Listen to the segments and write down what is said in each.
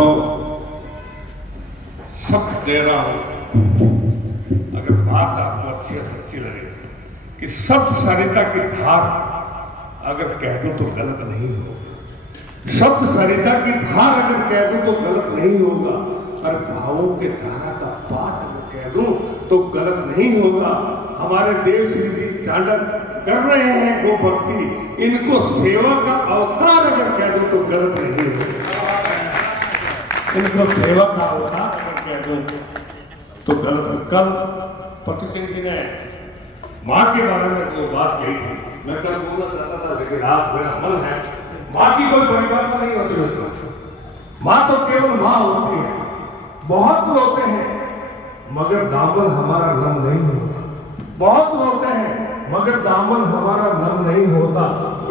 दोस्तों, शब्द दे रहा हूं, अगर बात आपको अच्छी और सच्ची लगे कि शब्द सरिता की धार अगर कह दूं तो गलत नहीं होगा। शब्द सरिता की धार अगर कह दूं तो गलत नहीं होगा, और भावों के धारा का पाठ अगर कह दूं तो गलत नहीं होगा। हमारे देव श्री जी चांडक कर रहे हैं गो भक्ति, इनको सेवा का अवतार अगर कह दूं तो गलत नहीं होगा। इनको सेवा का अवतार अगर कह दूं तो गलत। कल पति सिंह जी ने माँ के बारे में कोई बात कही थी, मैं कल बोलना चाहता था लेकिन आज मेरा मन है, माँ की कोई परिभाषा नहीं होती उसको। माँ तो केवल माँ होती है। बहुत रोते हैं मगर दामन हमारा नम नहीं होता। बहुत रोते हैं मगर दामन हमारा नम नहीं होता।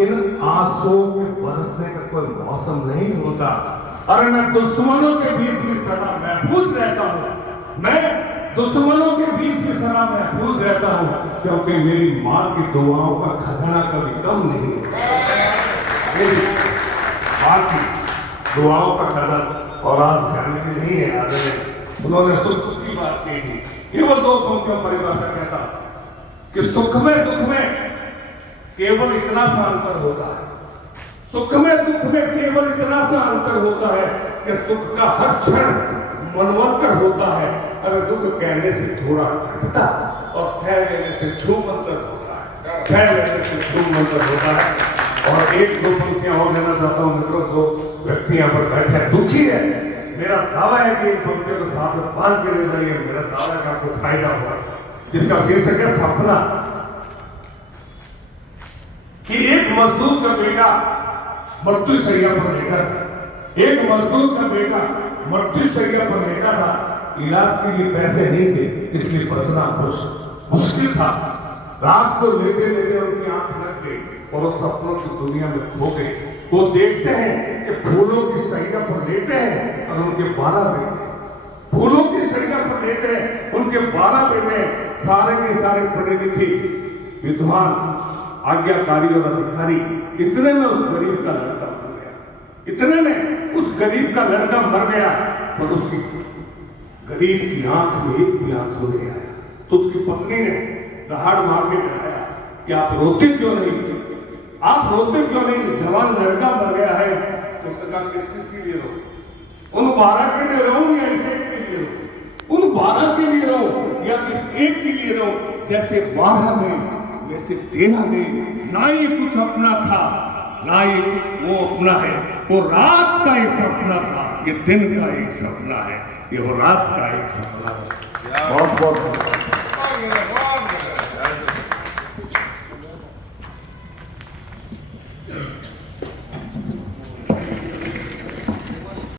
इन आंसुओं के बरसने का कोई मौसम नहीं होता। अरे मैं दुश्मनों के बीच भी सदा महफूज रहता हूँ। मैं दुश्मनों के बीच भी सदा महफूज रहता हूँ, क्योंकि मेरी माँ की दुआओं का खजाना कभी कम नहीं होता। मेरी माँ की दुआओं का खजाना। और आज जाने के नहीं है, आज उन्होंने सुख की बात की थी। केवल दो पंक्तियों परिभाषा कहता कि सुख में दुख में केवल इतना सा अंतर होता है। सुख में दुख में केवल इतना सा अंतर होता है कि सुख का हर क्षण मनवंतर होता है, अगर दुख कहने से थोड़ा घटता और सह लेने से छूमंतर होता है। सह लेने से छूमंतर होता है। और एक दो पंक्तियां और देना चाहता हूँ मित्रों, जो व्यक्ति यहाँ पर बैठे हैं दुखी है, मेरा दावा है कि इन पंक्तियों को साथ में बांध के ले जाइए। मेरा दावा है कि आपको फायदा होगा। जिसका शीर्षक है सपना। कि एक मजदूर का बेटा मृत्यु शैया पर लेटा था। एक मजदूर का बेटा मृत्यु शैया पर लेटा था। इलाज के लिए पैसे नहीं थे, इसलिए बचना मुश्किल था। रात को लेटे लेटे उनकी आंख लग गई और वो सपनों की दुनिया में खो गए। वो देखते हैं कि फूलों की शैया पर लेटे हैं और उनके 12 बेटे। फूलों की शैया पर लेटे हैं, उनके 12 बेटे, सारे के सारे पढ़े लिखे विद्वान, आज्ञाकारी और अधिकारी। इतने में उस गरीब का लड़का मर गया। इतने में उस गरीब का लड़का मर गया और उसकी गरीब की आंख में एक भी आंसू नहीं आया। तो उसकी पत्नी ने दहाड़ मार के कहा कि आप रोते क्यों नहीं, आप रोते क्यों नहीं, जवान लड़का मर गया है। तो उसने कहा किस किस के लिए रो, उन 12 के लिए रो या इस एक के लिए रो, उन 12 के लिए रो या इस एक के लिए रो। जैसे 12 में वैसे 13 में ना ये कुछ अपना था ना ये वो अपना है। वो रात का एक सपना था, ये दिन का एक सपना है, ये वो रात का एक सपना है। बहुत बहुत